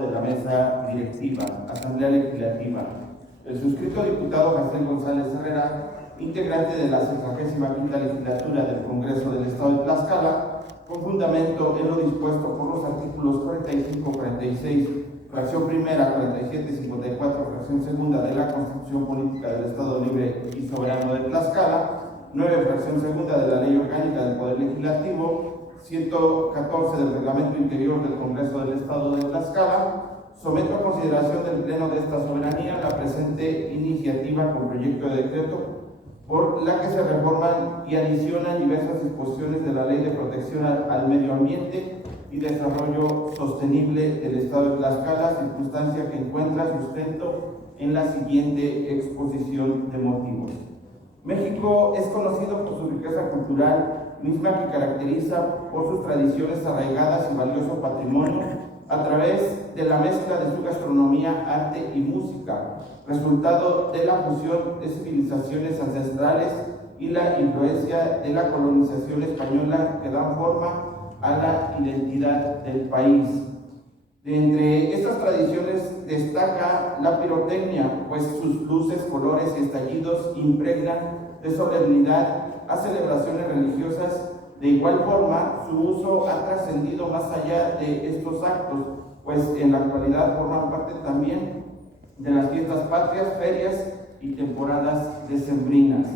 de la mesa directiva, Asamblea Legislativa. El suscrito diputado Jaciel González Herrera, integrante de la 65ª legislatura del Congreso del Estado de Tlaxcala, con fundamento en lo dispuesto por los artículos 45, 46, fracción primera, 47 y 54, fracción segunda de la Constitución Política del Estado Libre y Soberano de Tlaxcala, 9, fracción segunda de la Ley Orgánica del Poder Legislativo, 114 del Reglamento Interior del Congreso del Estado de Tlaxcala, someto a consideración del Pleno de esta soberanía la presente iniciativa con proyecto de decreto por la que se reforman y adicionan diversas disposiciones de la Ley de Protección al Medio Ambiente y Desarrollo Sostenible del Estado de Tlaxcala, circunstancia que encuentra sustento en la siguiente exposición de motivos. México es conocido por su riqueza cultural, misma que caracteriza por sus tradiciones arraigadas y valioso patrimonio a través de la mezcla de su gastronomía, arte y música, resultado de la fusión de civilizaciones ancestrales y la influencia de la colonización española que dan forma a la identidad del país. De entre estas tradiciones destaca la pirotecnia, pues sus luces, colores y estallidos impregnan de solemnidad a celebraciones religiosas. De igual forma, su uso ha trascendido más allá de estos actos, pues en la actualidad forman parte también de las fiestas patrias, ferias y temporadas decembrinas.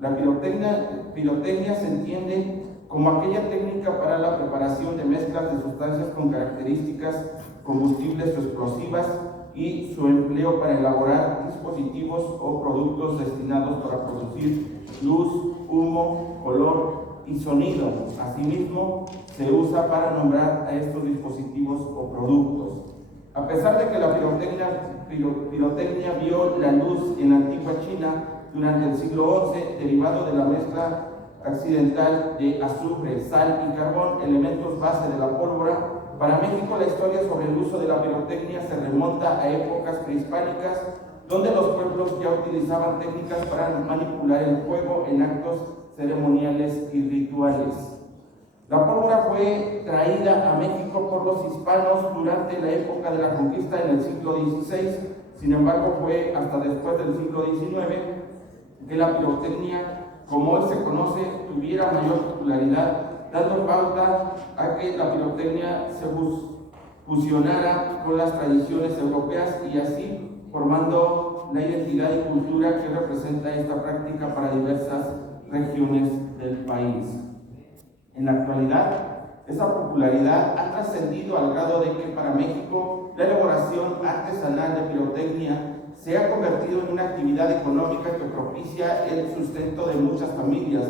La pirotecnia se entiende como aquella técnica para la preparación de mezclas de sustancias con características combustibles o explosivas y su empleo para elaborar dispositivos o productos destinados para producir luz, humo, color y sonido. Asimismo, se usa para nombrar a estos dispositivos o productos. A pesar de que la pirotecnia vio la luz en la antigua China durante el siglo XI, derivado de la mezcla accidental de azufre, sal y carbón, elementos base de la pólvora, para México la historia sobre el uso de la pirotecnia se remonta a épocas prehispánicas, donde los pueblos ya utilizaban técnicas para manipular el fuego en actos ceremoniales y rituales. La pólvora fue traída a México por los hispanos durante la época de la conquista en el siglo XVI. Sin embargo, fue hasta después del siglo XIX que la pirotecnia, como hoy se conoce, tuviera mayor popularidad, dando pauta a que la pirotecnia se fusionara con las tradiciones europeas y así formando la identidad y cultura que representa esta práctica para diversas regiones del país. En la actualidad, esa popularidad ha trascendido al grado de que para México la elaboración artesanal de pirotecnia se ha convertido en una actividad económica que propicia el sustento de muchas familias,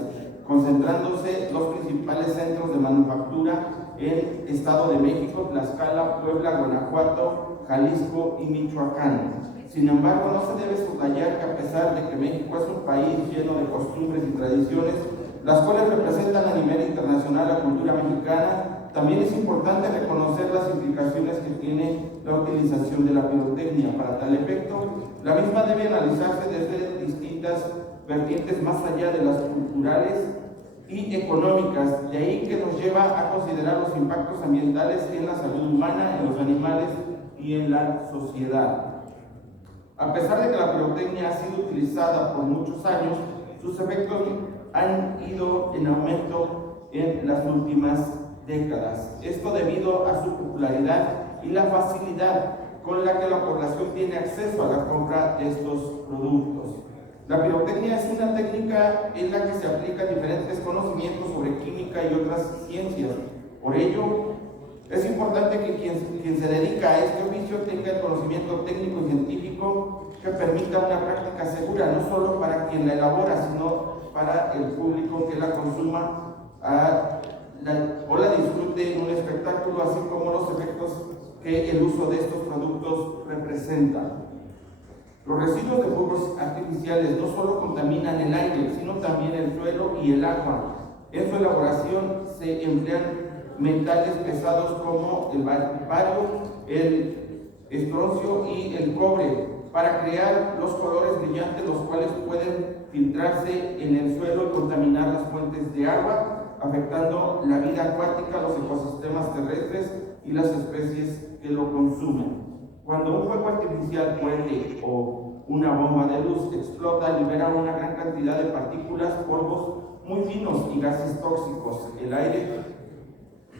concentrándose los principales centros de manufactura en Estado de México, Tlaxcala, Puebla, Guanajuato, Jalisco y Michoacán. Sin embargo, no se debe subrayar que a pesar de que México es un país lleno de costumbres y tradiciones, las cuales representan a nivel internacional la cultura mexicana, también es importante reconocer las implicaciones que tiene la utilización de la pirotecnia. Para tal efecto, la misma debe analizarse desde distintas vertientes más allá de las culturales y económicas, de ahí que nos lleva a considerar los impactos ambientales en la salud humana, en los animales y en la sociedad. A pesar de que la pirotecnia ha sido utilizada por muchos años, sus efectos han ido en aumento en las últimas décadas. Esto debido a su popularidad y la facilidad con la que la población tiene acceso a la compra de estos productos. La pirotecnia es una técnica en la que se aplican diferentes conocimientos sobre química y otras ciencias. Por ello, es importante que quien se dedica a este oficio tenga el conocimiento técnico y científico que permita una práctica segura, no solo para quien la elabora, sino para el público que la consuma o la disfrute en un espectáculo, así como los efectos que el uso de estos productos representa. Los residuos de fuegos artificiales no solo contaminan el aire, sino también el suelo y el agua. En su elaboración se emplean metales pesados como el bario, el estroncio y el cobre para crear los colores brillantes, los cuales pueden filtrarse en el suelo y contaminar las fuentes de agua, afectando la vida acuática, los ecosistemas terrestres y las especies que que lo consumen. Cuando un fuego artificial prende o una bomba de luz explota, libera una gran cantidad de partículas, polvos muy finos y gases tóxicos. El aire,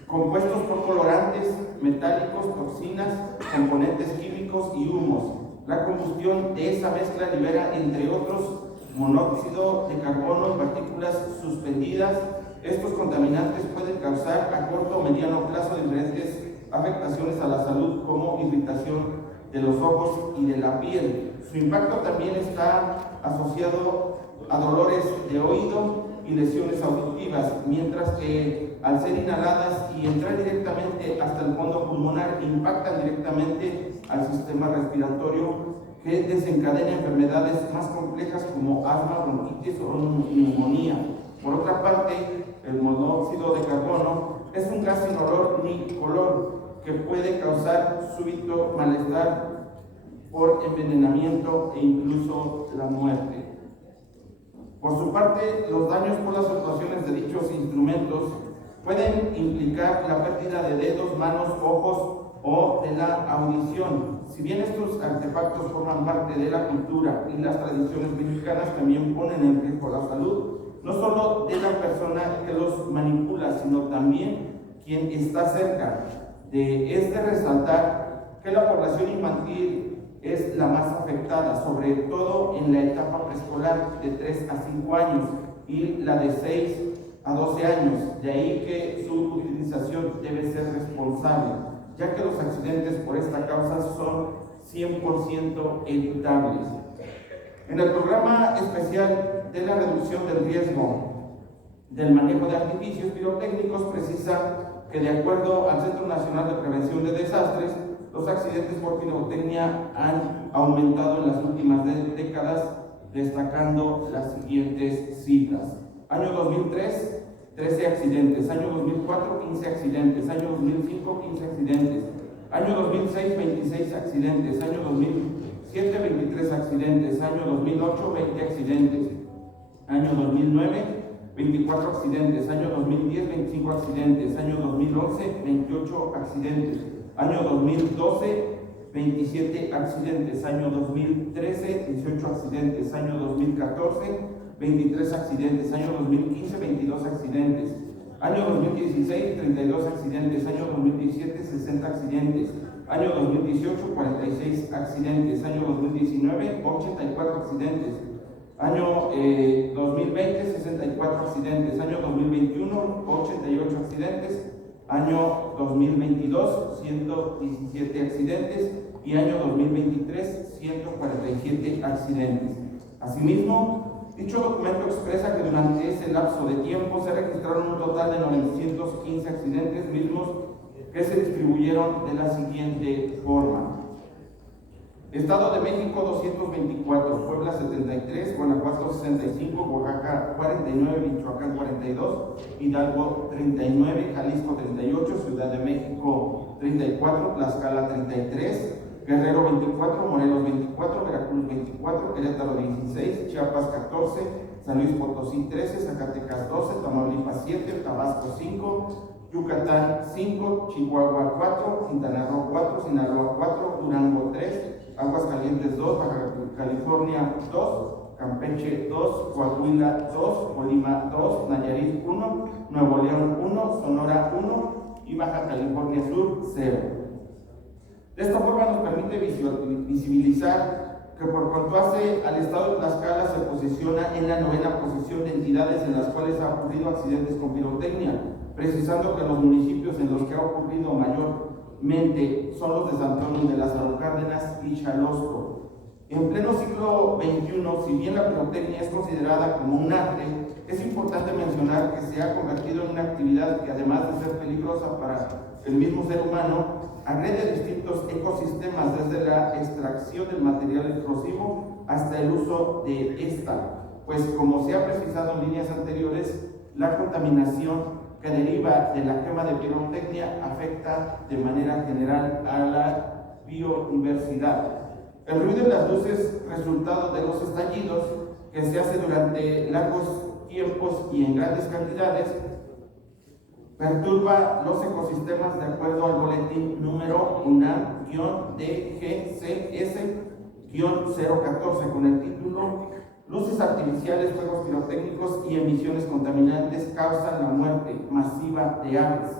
compuestos por colorantes, metálicos, toxinas, componentes químicos y humos. La combustión de esa mezcla libera, entre otros, monóxido de carbono y partículas suspendidas. Estos contaminantes pueden causar a corto o mediano plazo diferentes afectaciones a la salud, como irritación de los ojos y de la piel. Su impacto también está asociado a dolores de oído y lesiones auditivas, mientras que al ser inhaladas y entrar directamente hasta el fondo pulmonar, impactan directamente al sistema respiratorio, que desencadena enfermedades más complejas como asma, bronquitis o neumonía. Por otra parte, el monóxido de carbono es un gas sin olor ni color que puede causar súbito malestar por envenenamiento e incluso la muerte. Por su parte, los daños por las actuaciones de dichos instrumentos pueden implicar la pérdida de dedos, manos, ojos o de la audición. Si bien estos artefactos forman parte de la cultura y las tradiciones mexicanas, también ponen en riesgo la salud, no solo de la persona que los manipula, sino también quien está cerca. Es de resaltar que la población infantil es la más afectada, sobre todo en la etapa preescolar de 3 a 5 años y la de 6 a 12 años. De ahí que su utilización debe ser responsable, ya que los accidentes por esta causa son 100% evitables. En el programa especial de la reducción del riesgo del manejo de artificios pirotécnicos precisa que, de acuerdo al Centro Nacional de Prevención de Desastres, los accidentes por pirotecnia han aumentado en las últimas décadas, destacando las siguientes cifras. Año 2003, 13 accidentes. Año 2004, 15 accidentes. Año 2005, 15 accidentes. Año 2006, 26 accidentes. Año 2007, 23 accidentes. Año 2008, 20 accidentes. Año 2009, 24 accidentes. Año 2010, 25 accidentes. Año 2011, 28 accidentes. Año 2012, 27 accidentes. Año 2013, 18 accidentes. Año 2014, 23 accidentes. Año 2015, 22 accidentes. Año 2016, 32 accidentes. Año 2017, 60 accidentes. Año 2018, 46 accidentes. Año 2019, 84 accidentes. Año 2020, 64 accidentes. Año 2021, 88 accidentes. Año 2022, 117 accidentes. Y año 2023, 147 accidentes. Asimismo, dicho documento expresa que durante ese lapso de tiempo se registraron un total de 915 accidentes mismos, que se distribuyeron de la siguiente forma: Estado de México 224, Puebla 73, Guanajuato 65, Oaxaca 49, Michoacán 42, Hidalgo 39, Jalisco 38, Ciudad de México 34, Tlaxcala 33, Guerrero 24, Morelos 24, Veracruz 24, Querétaro 16, Chiapas 14, San Luis Potosí 13, Zacatecas 12, Tamaulipas 7, Tabasco 5, Yucatán 5, Chihuahua 4, Quintana Roo 4, Sinaloa 4, Durango 3, Aguascalientes 2, Baja California 2, Campeche 2, Coahuila 2, Colima 2, Nayarit 1, Nuevo León 1, Sonora 1 y Baja California Sur 0. De esta forma nos permite visibilizar que, por cuanto hace al estado de Tlaxcala, se posiciona en la 9ª posición de entidades en las cuales ha ocurrido accidentes con pirotecnia, precisando que los municipios en los que ha ocurrido mayormente son los de San Antonio de Lázaro Cárdenas y Xalosco. En pleno siglo XXI, si bien la pirotecnia es considerada como un arte, es importante mencionar que se ha convertido en una actividad que, además de ser peligrosa para el mismo ser humano, agrede distintos ecosistemas, desde la extracción del material explosivo hasta el uso de esta, pues, como se ha precisado en líneas anteriores, la contaminación que deriva de la quema de pirotecnia afecta de manera general a la biodiversidad. El ruido de las luces, resultado de los estallidos que se hace durante largos tiempos y en grandes cantidades, perturba los ecosistemas de acuerdo al boletín número UNAM-DGCS-014 con el título Luces artificiales, fuegos pirotécnicos y emisiones contaminantes causan la muerte masiva de aves.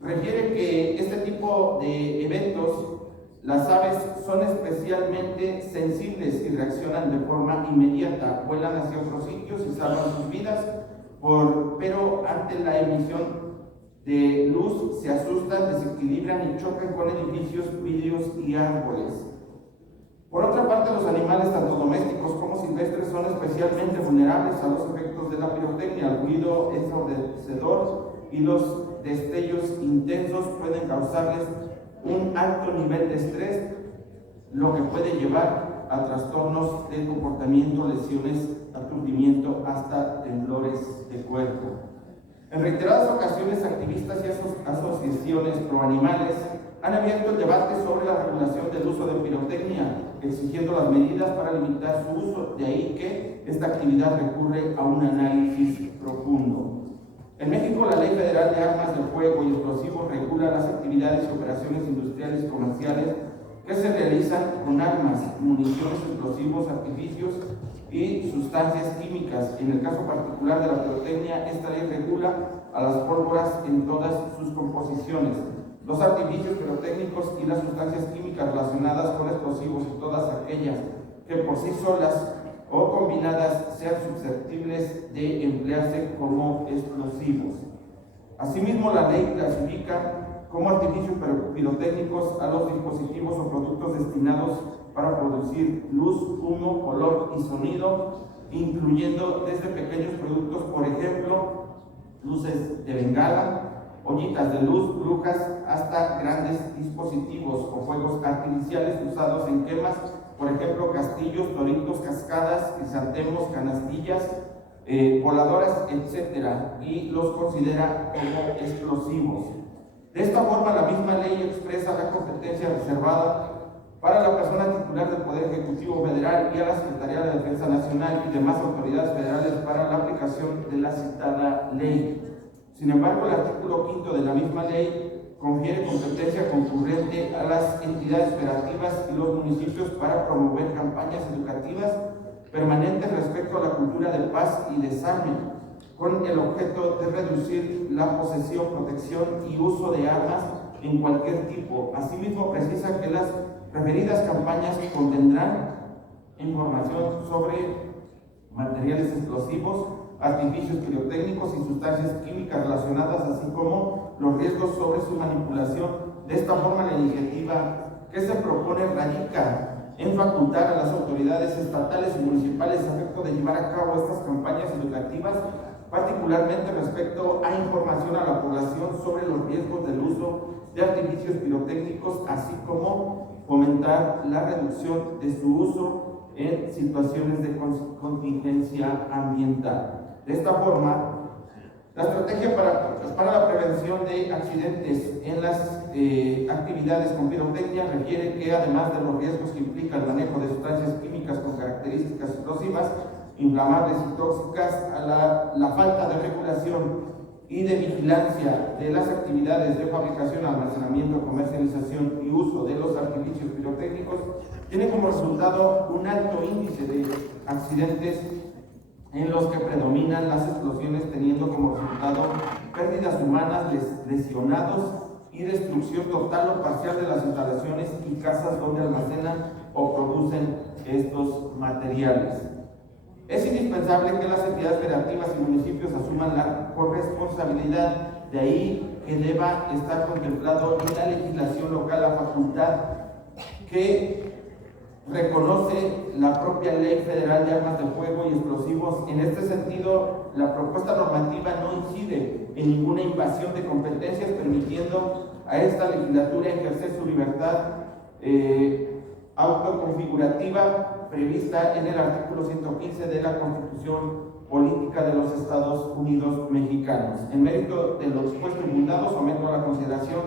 Refiere que este tipo de eventos, las aves son especialmente sensibles y reaccionan de forma inmediata, vuelan hacia otros sitios y salvan sus vidas, pero ante la emisión de luz se asustan, desequilibran y chocan con edificios, vidrios y árboles. Por otra parte, los animales, tanto domésticos como silvestres, son especialmente vulnerables a los efectos de la pirotecnia. El ruido ensordecedor y los destellos intensos pueden causarles un alto nivel de estrés, lo que puede llevar a trastornos del comportamiento, lesiones, aturdimiento, hasta temblores de cuerpo. En reiteradas ocasiones, activistas y asociaciones proanimales han abierto el debate sobre la regulación del uso de pirotecnia, exigiendo las medidas para limitar su uso. De ahí que esta actividad recurre a un análisis profundo. En México, la Ley Federal de Armas de Fuego y Explosivos regula las actividades y operaciones industriales y comerciales que se realizan con armas, municiones, explosivos, artificios y sustancias químicas. En el caso particular de la pirotecnia, esta ley regula a las pólvoras en todas sus composiciones, los artificios pirotécnicos y las sustancias químicas relacionadas con explosivos y todas aquellas que por sí solas o combinadas sean susceptibles de emplearse como explosivos. Asimismo, la ley clasifica como artificios pirotécnicos a los dispositivos o productos destinados para producir luz, humo, color y sonido, incluyendo desde pequeños productos, por ejemplo, luces de bengala, ollitas de luz, brujas, hasta grandes dispositivos o fuegos artificiales usados en quemas, por ejemplo, castillos, toritos, cascadas, crisantemos, canastillas, voladoras, etc., y los considera como explosivos. De esta forma, la misma ley expresa la competencia reservada para la persona titular del Poder Ejecutivo Federal y a la Secretaría de Defensa Nacional y demás autoridades federales para la aplicación de la citada ley. Sin embargo, el artículo 5 de la misma ley confiere competencia concurrente a las entidades federativas y los municipios para promover campañas educativas permanentes respecto a la cultura de paz y desarme, con el objeto de reducir la posesión, protección y uso de armas en cualquier tipo. Asimismo, precisa que las referidas campañas contendrán información sobre materiales explosivos, artificios pirotécnicos y sustancias químicas relacionadas, así como los riesgos sobre su manipulación. De esta forma, la iniciativa que se propone radica en facultar a las autoridades estatales y municipales a efecto de llevar a cabo estas campañas educativas, particularmente respecto a información a la población sobre los riesgos del uso de artificios pirotécnicos, así como fomentar la reducción de su uso en situaciones de contingencia ambiental. De esta forma, la estrategia para la prevención de accidentes en las actividades con pirotecnia refiere que, además de los riesgos que implica el manejo de sustancias químicas con características explosivas, inflamables y tóxicas, a la falta de regulación y de vigilancia de las actividades de fabricación, almacenamiento, comercialización y uso de los artificios pirotécnicos, tiene como resultado un alto índice de accidentes en los que predominan las explosiones, teniendo como resultado pérdidas humanas, lesionados y destrucción total o parcial de las instalaciones y casas donde almacenan o producen estos materiales. Es indispensable que las entidades federativas y municipios asuman la corresponsabilidad, de ahí que deba estar contemplado en la legislación local la facultad que reconoce la propia Ley Federal de Armas de Fuego y Explosivos. En este sentido, la propuesta normativa no incide en ninguna invasión de competencias, permitiendo a esta legislatura ejercer su libertad autoconfigurativa prevista en el artículo 115 de la Constitución Política de los Estados Unidos Mexicanos. En mérito de lo expuesto y fundado, someto a la consideración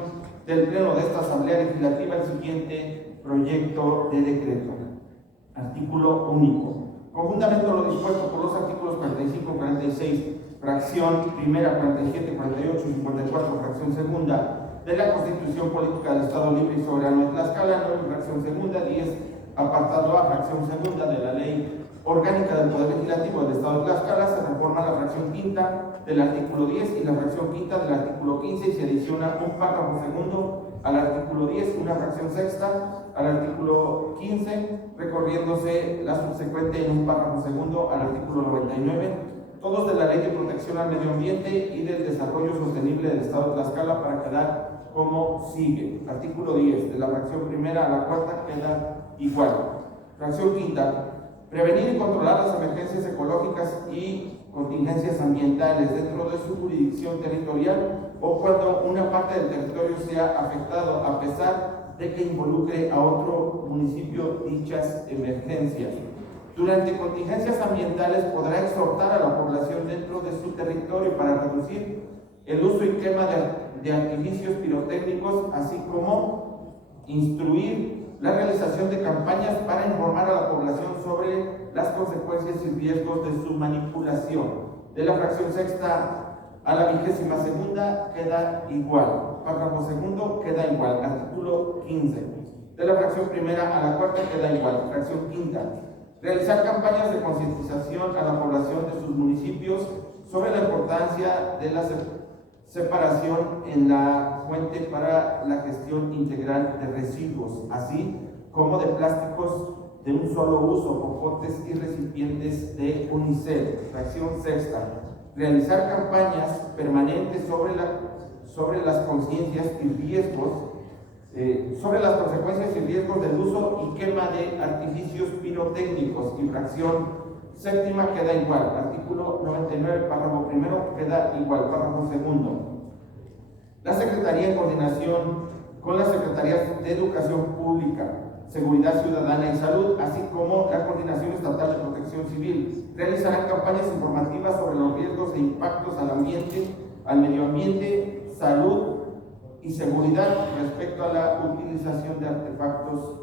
del Pleno de esta Asamblea Legislativa el siguiente proyecto de decreto. Artículo único. Con fundamento lo dispuesto por los artículos 45 y 46 fracción primera, 47, 48 y 54, fracción segunda de la Constitución Política del Estado Libre y Soberano de Tlaxcala, 9, fracción segunda, 10, apartado A, fracción segunda de la Ley Orgánica del Poder Legislativo del Estado de Tlaxcala, se reforma la fracción quinta del artículo 10 y la fracción quinta del artículo 15 y se adiciona un párrafo segundo al artículo 10, una fracción sexta al artículo 15, recorriéndose la subsecuente en un párrafo segundo al artículo 99, todos de la Ley de Protección al Medio Ambiente y del Desarrollo Sostenible del Estado de Tlaxcala, para quedar como sigue. Artículo 10, de la fracción primera a la cuarta queda igual. Fracción quinta, prevenir y controlar las emergencias ecológicas y contingencias ambientales dentro de su jurisdicción territorial o cuando una parte del territorio sea afectado a pesar de que involucre a otro municipio dichas emergencias. Durante contingencias ambientales podrá exhortar a la población dentro de su territorio para reducir el uso y quema de artificios pirotécnicos, así como instruir la realización de campañas para informar a la población sobre las consecuencias y riesgos de su manipulación. De la fracción sexta a la 22ª queda igual. Párrafo segundo queda igual. Artículo 15. De la fracción primera a la cuarta queda igual. Fracción quinta. Realizar campañas de concientización a la población de sus municipios sobre la importancia de la separación en la fuente para la gestión integral de residuos, así como de plásticos de un solo uso, popotes y recipientes de unicel. Fracción sexta. Realizar campañas permanentes sobre las conciencias y riesgos, sobre las consecuencias y riesgos del uso y quema de artificios pirotécnicos. Y fracción séptima queda igual. Artículo 99, párrafo primero queda igual. Párrafo segundo. La Secretaría, en coordinación con las Secretarías de Educación Pública, Seguridad Ciudadana y Salud, así como la Coordinación Estatal de Protección Civil, realizarán campañas informativas sobre los riesgos e impactos al ambiente, al medio ambiente, salud y seguridad respecto a la utilización de artefactos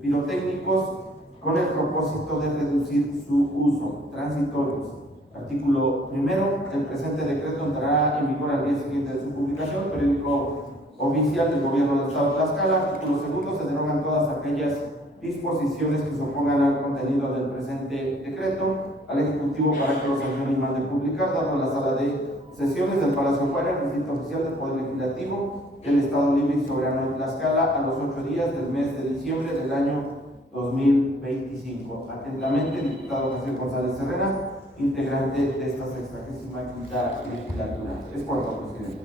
pirotécnicos con el propósito de reducir su uso. Transitorios. Artículo primero. El presente decreto entrará en vigor al día siguiente de su publicación, periódico oficial del Gobierno del Estado de Tlaxcala. Artículo segundo. Se derogan todas aquellas disposiciones que se opongan al contenido del presente decreto al Ejecutivo para que los señores mande publicar, dado la sala de sesiones del Palacio Juárez, recinto oficial del Poder Legislativo, el Estado Libre y Soberano de Tlaxcala, a los 8 días del mes de diciembre del año 2025. Atentamente, el diputado José González Herrera, integrante de esta 65ª legislatura. Es cuanto, presidente.